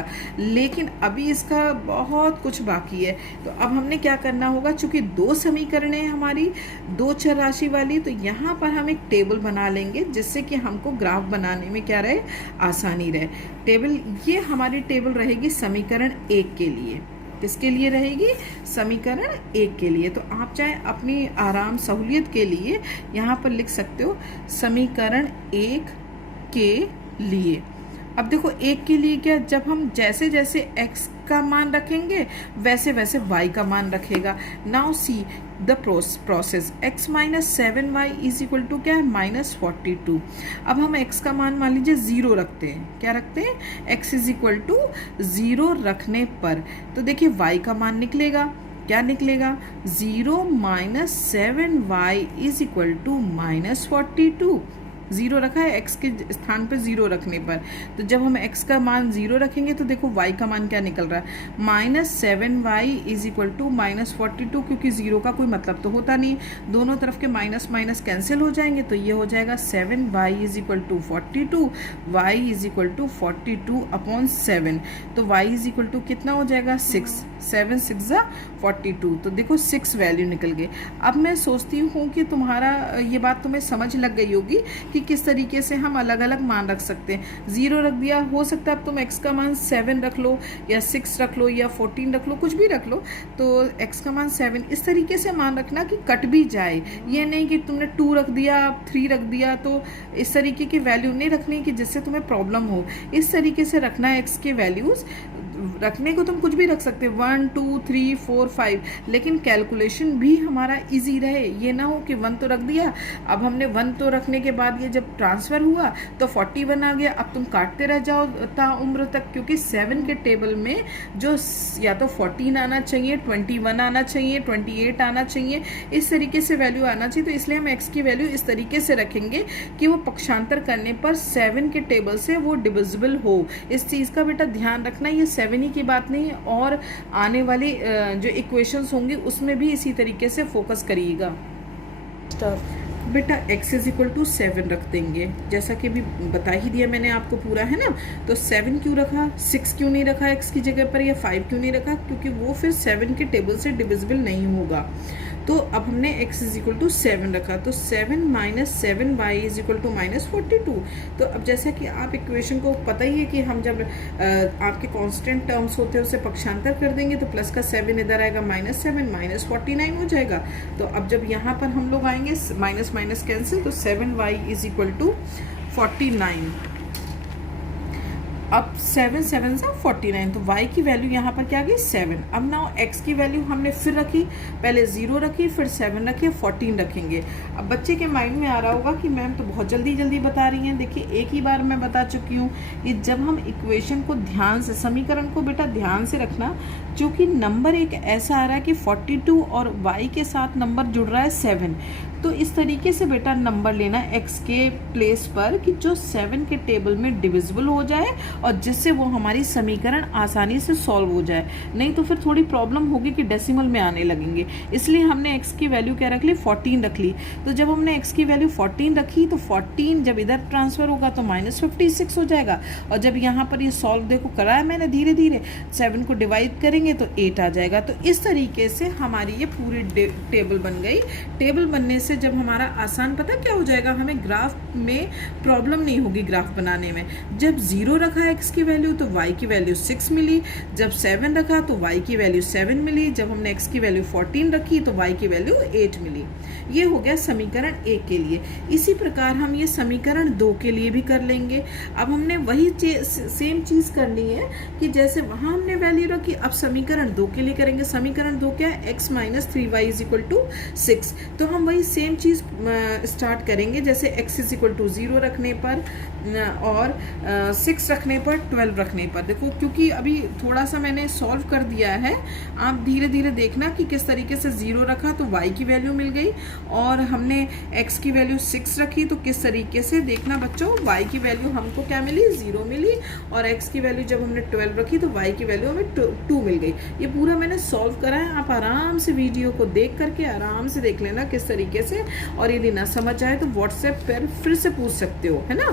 था, लेकिन अभी इसका बहुत कुछ बाकी है। तो अब हमने क्या करना होगा, चूंकि दो समीकरण है हमारी दो चर राशि वाली, तो यहाँ पर हम एक टेबल बना लेंगे जिससे कि हमको ग्राफ बनाने में क्या रहे, आसानी रहे। टेबल, ये हमारी टेबल रहेगी समीकरण 1 के लिए। किसके लिए रहेगी, समीकरण 1 के लिए। तो आप चाहे अपनी आराम सहूलियत के लिए यहाँ पर लिख सकते हो समीकरण 1 के लिए। अब देखो 1 के लिए क्या, जब हम जैसे जैसे x का मान रखेंगे वैसे वैसे y का मान रखेगा। Now see the process, x minus 7y is equal to क्या है, -42। अब हम x का मान मान लीजिए 0 रखते हैं। क्या रखते हैं, x इज इक्वल टू 0 रखने पर तो देखिए y का मान निकलेगा, क्या निकलेगा, 0 minus 7y is equal to -42। 0 रखा है x के स्थान पर 0 रखने पर, तो जब हम x का मान 0 रखेंगे तो देखो y का मान क्या निकल रहा है, -7y इज इक्वल टू -42। क्योंकि 0 का कोई मतलब तो होता नहीं, दोनों तरफ के माइनस माइनस कैंसिल हो जाएंगे, तो ये हो जाएगा 7y is equal to 42, y is equal to 42 upon 7। तो y इज इक्वल टू कितना हो जाएगा, 6, 7 6 42। तो देखो 6 वैल्यू निकल गए। अब मैं सोचती हूँ कि तुम्हारा ये बात तुम्हें समझ लग गई होगी कि किस तरीके से हम अलग अलग मान रख सकते हैं। 0 रख दिया, हो सकता है अब तुम x का मान 7 रख लो या 6 रख लो या 14 रख लो, कुछ भी रख लो। तो x का मान 7 इस तरीके से मान रखना कि कट भी जाए, ये नहीं कि तुमने 2 रख दिया 3 रख दिया। तो इस तरीके की वैल्यू नहीं रखनी कि जिससे तुम्हें प्रॉब्लम हो। इस तरीके से रखना है x के वैल्यूज। रखने को तुम कुछ भी रख सकते 1 2 3 4 5, लेकिन कैलकुलेशन भी हमारा इजी रहे। ये ना हो कि 1 तो रख दिया, अब हमने 1 तो रखने के बाद ये जब ट्रांसफ़र हुआ तो 41 आ गया, अब तुम काटते रह जाओ ताउम्र तक। क्योंकि 7 के टेबल में जो या तो 14 आना चाहिए, 21 आना चाहिए, 28 आना चाहिए, इस तरीके से वैल्यू आना चाहिए। तो इसलिए हम x की वैल्यू इस तरीके से रखेंगे कि वो पक्षांतर करने पर 7 के टेबल से वो डिविजिबल हो। इस चीज़ का बेटा ध्यान रखना, ये 7 ही की बात नहीं है, और आने वाली जो इक्वेशंस होंगी उसमें भी इसी तरीके से फोकस करिएगा। बेटा x इज इक्वल टू 7 रख देंगे, जैसा कि अभी बता ही दिया मैंने आपको पूरा, है ना। तो 7 क्यों रखा, 6 क्यों नहीं रखा x की जगह पर, या 5 क्यों नहीं रखा, क्योंकि वो फिर 7 के टेबल से डिविजिबल नहीं होगा। तो अब हमने x इज इक्वल टू 7 रखा, तो 7 minus 7y is equal to -42। तो अब जैसा कि आप इक्वेशन को पता ही है कि हम जब आपके कांस्टेंट टर्म्स होते हैं उसे पक्षांतर कर देंगे तो प्लस का 7 इधर आएगा, -7 -49 हो जाएगा। तो अब जब यहाँ पर हम लोग आएंगे माइनस माइनस कैंसिल, तो 7y इज इक्वल टू 49। अब 7 7 से 49, तो y की वैल्यू यहाँ पर क्या आ गई, 7। अब नाउ x की वैल्यू हमने फिर रखी, पहले 0 रखी, फिर 7 रखी, 14 रखेंगे। अब बच्चे के माइंड में आ रहा होगा कि मैम तो बहुत जल्दी जल्दी बता रही हैं। देखिए एक ही बार मैं बता चुकी हूँ कि जब हम इक्वेशन को ध्यान से, समीकरण को बेटा ध्यान से रखना, क्योंकि नंबर एक ऐसा आ रहा है कि 42 और y के साथ नंबर जुड़ रहा है 7। तो इस तरीके से बेटा नंबर लेना x के प्लेस पर कि जो 7 के टेबल में डिविजिबल हो जाए और जिससे वो हमारी समीकरण आसानी से सॉल्व हो जाए। नहीं तो फिर थोड़ी प्रॉब्लम होगी कि डेसिमल में आने लगेंगे। इसलिए हमने x की वैल्यू क्या रख ली, 14 रख ली। तो जब हमने x की वैल्यू 14 रखी तो 14 जब इधर ट्रांसफ़र होगा तो -56 हो जाएगा। और जब यहाँ पर ये सॉल्व देखो कराया मैंने धीरे धीरे, 7 को डिवाइड करेंगे तो 8 आ जाएगा। तो इस तरीके से हमारी ये पूरी टेबल बन गई। टेबल बनने से जब हमारा आसान, पता क्या हो जाएगा, हमें ग्राफ में प्रॉब्लम नहीं होगी ग्राफ बनाने में। जब 0 रखा x की वैल्यू तो y की वैल्यू 6 मिली, जब 7 रखा तो y की वैल्यू 7 मिली, जब हमने x की वैल्यू 14 रखी तो y की वैल्यू 8 मिली। ये हो गया समीकरण 1 के लिए। इसी प्रकार हम ये समीकरण 2 के लिए भी कर लेंगे। अब हमने वही सेम चीज़ करनी है कि जैसे वहाँ हमने वैल्यू रखी, अब समीकरण 2 के लिए करेंगे। समीकरण 2 क्या है, x minus 3y is equal to 6। तो हम वही सेम चीज़ स्टार्ट करेंगे, जैसे x इज इक्वल टू 0 रखने पर और 6 रखने पर, 12 रखने पर। देखो क्योंकि अभी थोड़ा सा मैंने सॉल्व कर दिया है, आप धीरे धीरे देखना कि किस तरीके से 0 रखा तो y की वैल्यू मिल गई, और हमने x की वैल्यू 6 रखी तो किस तरीके से देखना बच्चों, y की वैल्यू हमको क्या मिली, 0 मिली, और x की वैल्यू जब हमने 12 रखी तो y की वैल्यू हमें 2 मिल गई। ये पूरा मैंने सॉल्व करा है, आप आराम से वीडियो को देख करके आराम से देख लेना किस तरीके से, और यदि ना समझ आए तो व्हाट्सएप पर फिर से पूछ सकते हो, है ना।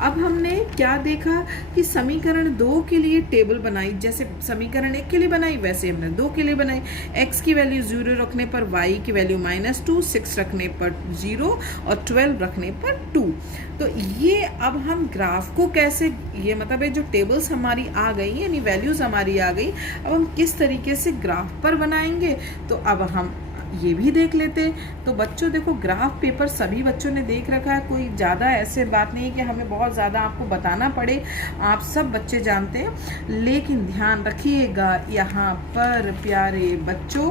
अब हमने क्या देखा कि समीकरण 2 के लिए टेबल बनाई, जैसे समीकरण 1 के लिए बनाई वैसे हमने 2 के लिए बनाई। x की वैल्यू 0 रखने पर y की वैल्यू -2, 6 रखने पर 0 और 12 रखने पर 2। तो ये अब हम ग्राफ को कैसे, ये मतलब है जो टेबल्स हमारी आ गई यानी वैल्यूज हमारी आ गई, अब हम किस तरीके से ग्राफ पर बनाएंगे, तो अब हम ये भी देख लेते। तो बच्चों देखो, ग्राफ पेपर सभी बच्चों ने देख रखा है, कोई ज़्यादा ऐसे बात नहीं कि हमें बहुत ज़्यादा आपको बताना पड़े, आप सब बच्चे जानते हैं। लेकिन ध्यान रखिएगा यहाँ पर प्यारे बच्चों,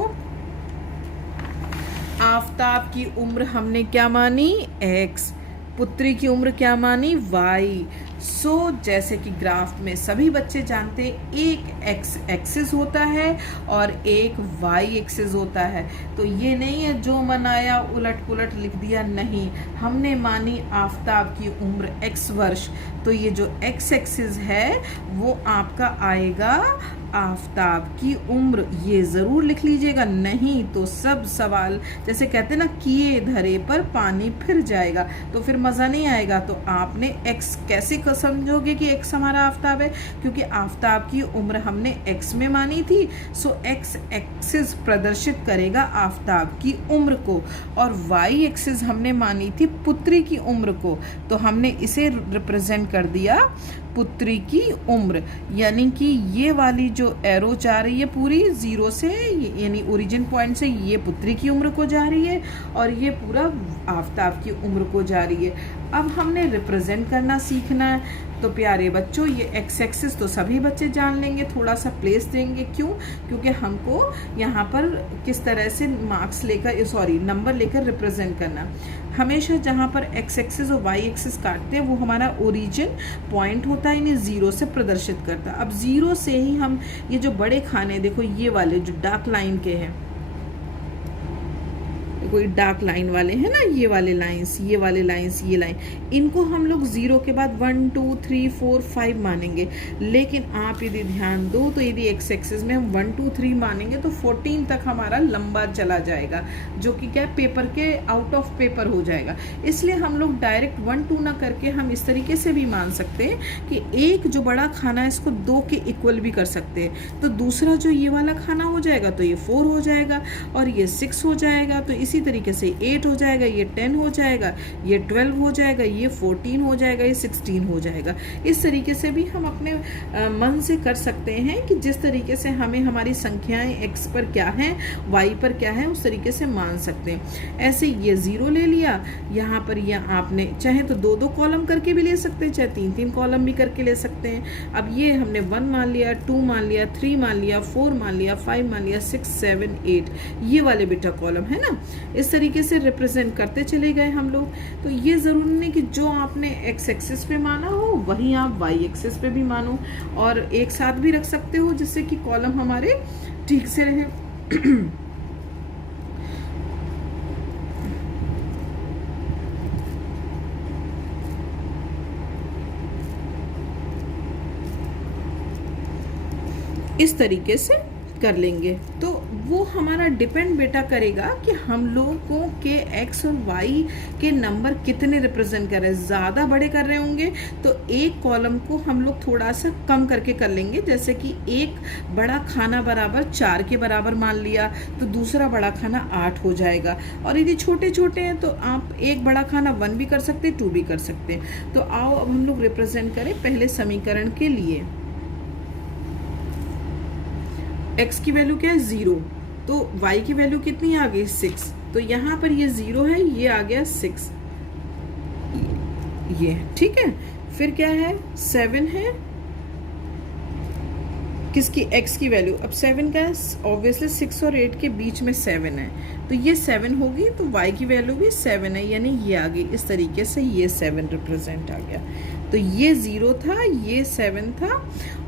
आफताब की उम्र हमने क्या मानी, x, पुत्री की उम्र क्या मानी, y। सो जैसे कि ग्राफ में सभी बच्चे जानते हैं, एक x एक्सिस होता है और एक y एक्सिस होता है। तो ये नहीं है जो मन आया उलट पुलट लिख दिया, नहीं, हमने मानी आफताब की उम्र x वर्ष, तो ये जो x एक्सिस है वो आपका आएगा आफताब की उम्र, ये ज़रूर लिख लीजिएगा, नहीं तो सब सवाल जैसे कहते हैं ना, किए धरे पर पानी फिर जाएगा, तो फिर मज़ा नहीं आएगा। तो आपने x कैसे समझोगे कि x हमारा आफताब है, क्योंकि आफताब की उम्र हमने x में मानी थी, सो x एक्सिस प्रदर्शित करेगा आफताब की उम्र को, और y एक्सिस हमने मानी थी पुत्री की उम्र को, तो हमने इसे रिप्रेजेंट कर दिया पुत्री की उम्र। यानी कि ये वाली जो एरो जा रही है पूरी 0 से, यानी ओरिजिन पॉइंट से ये पुत्री की उम्र को जा रही है और ये पूरा आफताब की उम्र को जा रही है। अब हमने रिप्रेजेंट करना सीखना है। तो प्यारे बच्चों, ये एक्स एक्सिस तो सभी बच्चे जान लेंगे, थोड़ा सा प्लेस देंगे, क्यों, क्योंकि हमको यहाँ पर किस तरह से मार्क्स लेकर, सॉरी नंबर लेकर रिप्रेजेंट करना। हमेशा जहाँ पर एक्स एक्सिस और वाई एक्सिस काटते हैं वो हमारा ओरिजिन पॉइंट होता है, इन्हें 0 से प्रदर्शित करता है। अब 0 से ही हम ये जो बड़े खाने देखो, ये वाले जो डार्क लाइन के हैं, कोई डार्क लाइन वाले हैं ना, ये वाले लाइंस, ये वाले लाइंस, ये लाइन, इनको हम लोग 0 के बाद 1 2 3 4 5 मानेंगे। लेकिन आप यदि ध्यान दो तो यदि एक्स एक्सिस में हम 1 2 3 मानेंगे तो 14 तक हमारा लंबा चला जाएगा, जो कि क्या पेपर के आउट ऑफ पेपर हो जाएगा। इसलिए हम लोग डायरेक्ट 1 2 ना करके हम इस तरीके से भी मान सकते हैं कि एक जो बड़ा खाना है इसको 2 के इक्वल भी कर सकते हैं, तो दूसरा जो ये वाला खाना हो जाएगा तो ये 4 हो जाएगा और ये 6 हो जाएगा, तो इसी तरीके से 8 हो जाएगा, ये 10 हो जाएगा, ये 12 हो जाएगा, ये 14 हो जाएगा, ये 16 हो जाएगा। इस तरीके से भी हम अपने मन से कर सकते हैं कि जिस तरीके से हमें हमारी संख्याएं x पर क्या हैं, y पर क्या है, उस तरीके से मान सकते हैं। ऐसे ये 0 ले लिया, यहाँ पर यह आपने चाहे तो 2 2 कॉलम करके भी ले सकते हैं, चाहे 3 3 कॉलम भी करके ले सकते हैं। अब ये हमने 1 मान लिया, 2 मान लिया, 3 मान लिया, 4 मान लिया, 5 मान लिया, 6 7 8, ये वाले बेटा कॉलम है ना। इस तरीके से रिप्रेजेंट करते चले गए हम लोग। तो ये ज़रूरी नहीं कि जो आपने एक्स एक्सिस पे माना हो वही आप वाई एक्सिस पे भी मानो, और एक साथ भी रख सकते हो जिससे कि कॉलम हमारे ठीक से रहे। इस तरीके से कर लेंगे। तो वो हमारा डिपेंड बेटा करेगा कि हम लोगों के x और y के नंबर कितने रिप्रेजेंट कर रहे हैं। ज़्यादा बड़े कर रहे होंगे तो एक कॉलम को हम लोग थोड़ा सा कम करके कर लेंगे, जैसे कि एक बड़ा खाना बराबर 4 के बराबर मान लिया तो दूसरा बड़ा खाना 8 हो जाएगा। और यदि छोटे छोटे हैं तो आप एक बड़ा खाना 1 भी कर सकते हैं, 2 भी कर सकते हैं। तो आओ अब हम लोग रिप्रेजेंट करें पहले समीकरण के लिए। x की वैल्यू क्या है 0, तो y की वैल्यू कितनी आ गई 6, तो यहाँ पर ये 0 है, ये आ गया 6, ये ठीक है। फिर क्या है 7 है, किसकी x की वैल्यू, अब 7 का ऑब्वियसली 6 और 8 के बीच में 7 है, तो ये 7 होगी, तो y की वैल्यू भी 7 है, यानी ये आ गई। इस तरीके से ये 7 रिप्रेजेंट आ गया। तो ये 0 था, ये 7 था,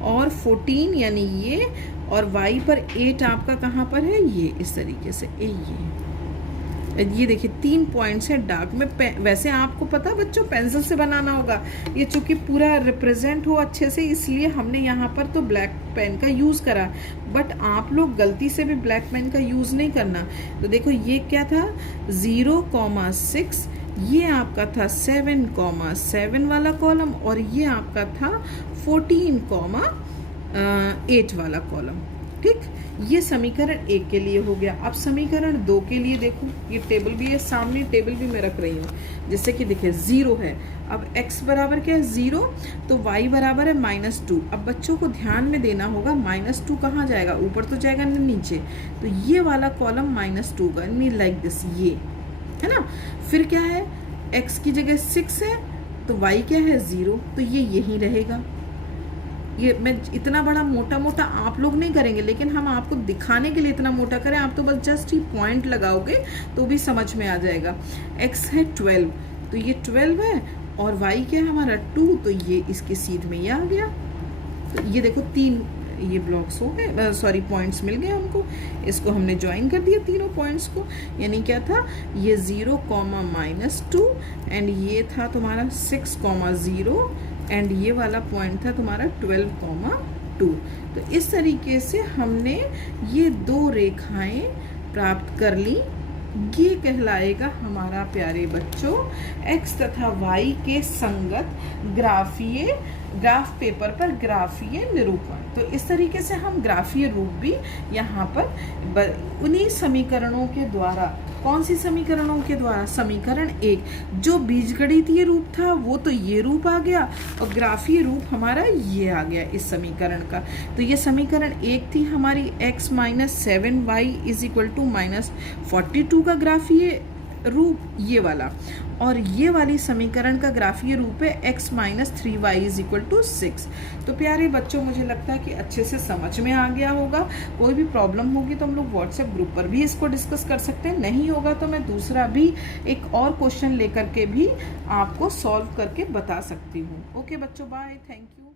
और 14 यानी ये, और y पर 8 आपका कहाँ पर है, ये इस तरीके से ये ये देखिए 3 पॉइंट्स हैं डार्क में। वैसे आपको पता बच्चों पेंसिल से बनाना होगा, ये चूँकि पूरा रिप्रेजेंट हो अच्छे से इसलिए हमने यहाँ पर तो ब्लैक पेन का यूज़ करा, बट आप लोग गलती से भी ब्लैक पेन का यूज़ नहीं करना। तो देखो ये क्या था 0,6, ये आपका था 7,7 वाला कॉलम, और ये आपका था 14,8 वाला कॉलम। ठीक, ये समीकरण 1 के लिए हो गया। अब समीकरण 2 के लिए देखो, ये टेबल भी है सामने, टेबल भी मैं रख रही हूँ, जैसे कि देखिए 0 है। अब x बराबर क्या है 0, तो y बराबर है -2। अब बच्चों को ध्यान में देना होगा -2 कहाँ जाएगा, ऊपर तो जाएगा नहीं नीचे, तो ये वाला कॉलम -2 का, मीन लाइक दिस, ये है ना। फिर क्या है, x की जगह 6 है तो y क्या है 0, तो ये यहीं रहेगा। ये मैं इतना बड़ा मोटा मोटा आप लोग नहीं करेंगे, लेकिन हम आपको दिखाने के लिए इतना मोटा करें, आप तो बस जस्ट ही पॉइंट लगाओगे तो भी समझ में आ जाएगा। x है 12, तो ये 12 है, और y क्या है हमारा 2, तो ये इसके सीध में ये आ गया। तो ये देखो 3 ये ब्लॉक्स हो गए, सॉरी पॉइंट्स मिल गए हमको, इसको हमने ज्वाइन कर दिया तीनों पॉइंट्स को। यानी क्या था, ये 0, -2, एंड ये था तुम्हारा 6, 0, एंड ये वाला पॉइंट था तुम्हारा 12,2। तो इस तरीके से हमने ये 2 रेखाएं प्राप्त कर ली। ये कहलाएगा हमारा प्यारे बच्चों x तथा y के संगत ग्राफ पेपर पर ग्राफीय निरूपण। तो इस तरीके से हम ग्राफीय रूप भी यहाँ पर उन्हीं समीकरणों के द्वारा, कौन सी समीकरणों के द्वारा, समीकरण 1 जो बीजगणितीय रूप था वो तो ये रूप आ गया, और ग्राफीय रूप हमारा ये आ गया इस समीकरण का। तो ये समीकरण 1 थी हमारी x - 7y = -42 का ग्राफीय रूप, ये वाला, और ये वाली समीकरण का ग्राफीय रूप है x - 3y = 6। तो प्यारे बच्चों मुझे लगता है कि अच्छे से समझ में आ गया होगा। कोई भी प्रॉब्लम होगी तो हम लोग व्हाट्सएप ग्रुप पर भी इसको डिस्कस कर सकते हैं, नहीं होगा तो मैं दूसरा भी एक और क्वेश्चन लेकर के भी आपको सॉल्व करके बता सकती हूँ। ओके बच्चों, बाय, थैंक यू।